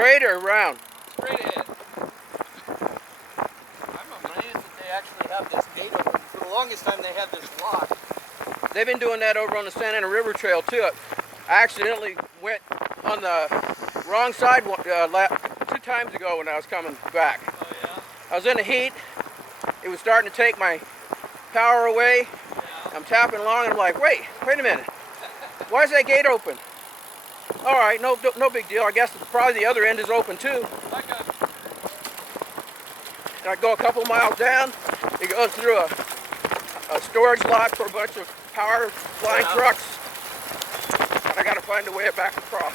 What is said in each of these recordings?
Straight or round? Straight ahead. I'm amazed that they actually have this gate open. For the longest time they had this lock. They've been doing that over on the Santa Ana River Trail too. I accidentally went on the wrong side 2 times ago when I was coming back. Oh yeah? I was in the heat. It was starting to take my power away. Yeah. I'm tapping along and I'm like, wait a minute. Why is that gate open? All right, no big deal. I guess probably the other end is open too. Like a... And I go a couple miles down. It goes through a storage lot for a bunch of power flying trucks. And I got to find a way back across.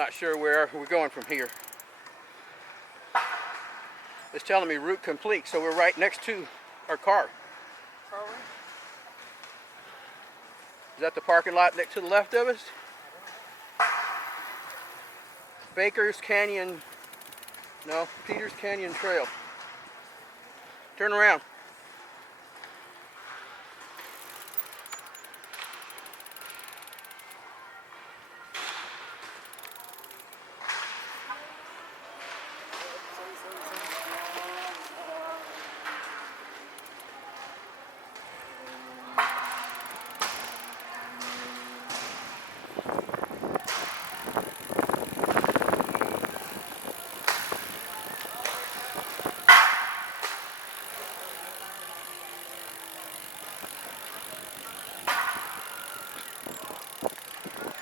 not sure where we're going from here. It's telling me route complete, so we're right next to our car. Are we? Is that the parking lot next to the left of us? Baker's Canyon, no, Peters Canyon Trail. Turn around.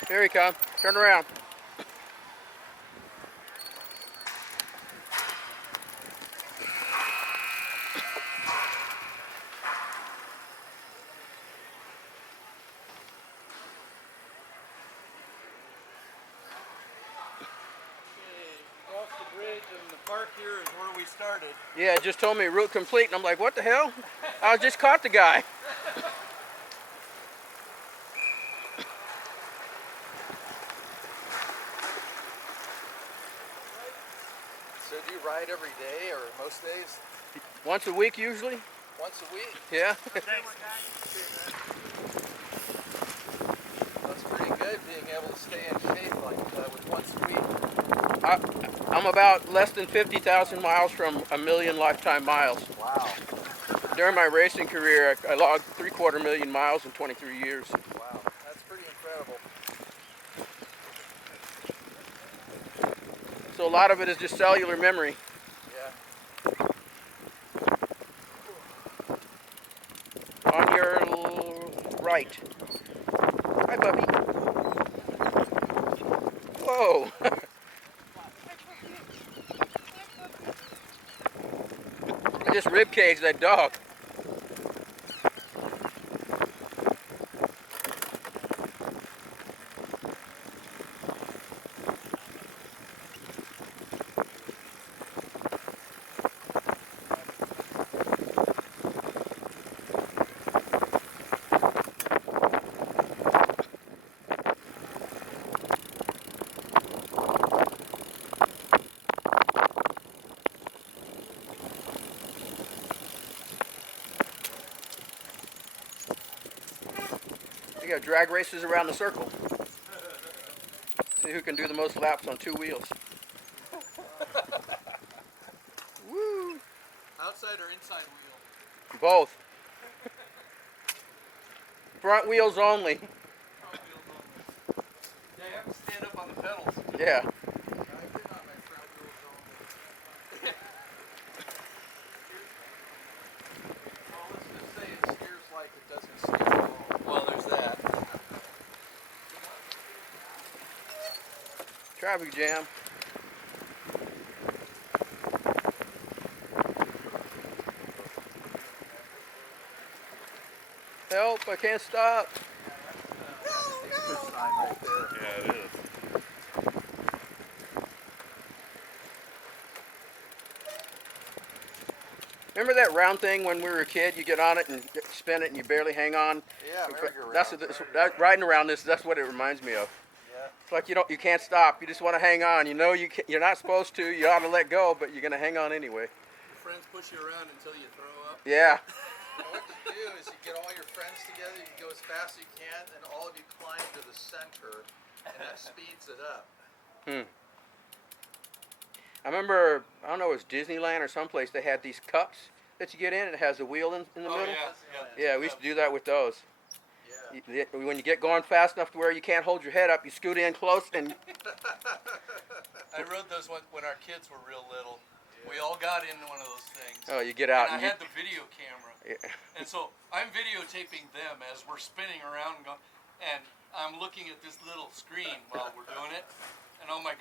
Here he comes. Turn around. Cross the bridge and the park here is where we started. Yeah, it just told me route complete, and I'm like, what the hell? I just caught the guy. So do you ride every day or most days? Once a week usually. Once a week? Yeah. That's pretty good being able to stay in shape like with once a week. I'm about less than 50,000 miles from a million lifetime miles. Wow. During my racing career, I logged 3/4 million miles in 23 years. Wow. That's pretty incredible. So a lot of it is just cellular memory. Yeah. On your right. Hi, Bubby. Whoa. I just ribcaged that dog. We got drag races around the circle. See who can do the most laps on 2 wheels. Woo! Outside or inside wheel? Both. Front wheels only. Front wheels only. Yeah, you have to stand up on the pedals. Yeah. I did not my front wheels only. Well, let's just say it steers like it doesn't steer at all. Well, there's that. Traffic jam. Help, I can't stop. Sign right there. Yeah, it is. Remember that round thing when we were a kid? You get on it and spin it and you barely hang on? Yeah, merry-go-round. That's riding around this, that's what it reminds me of. Yeah. It's like you can't stop. You just want to hang on. You know you're not supposed to. You ought to let go, but you're gonna hang on anyway. Your friends push you around until you throw up. Yeah. Well, what you do is you get all your friends together, you go as fast as you can, and all of you climb to the center, and that speeds it up. I remember, I don't know, it was Disneyland or someplace. They had these cups that you get in, and it has a wheel in the middle. Yeah, we used to do that with those. Yeah. When you get going fast enough to where you can't hold your head up, you scoot in close and I rode those when our kids were real little. We all got in one of those things. oh, you get out And I and you, had the video camera. yeah. And so I'm videotaping them as we're spinning around and I'm looking at this little screen while we're doing it. And oh my God.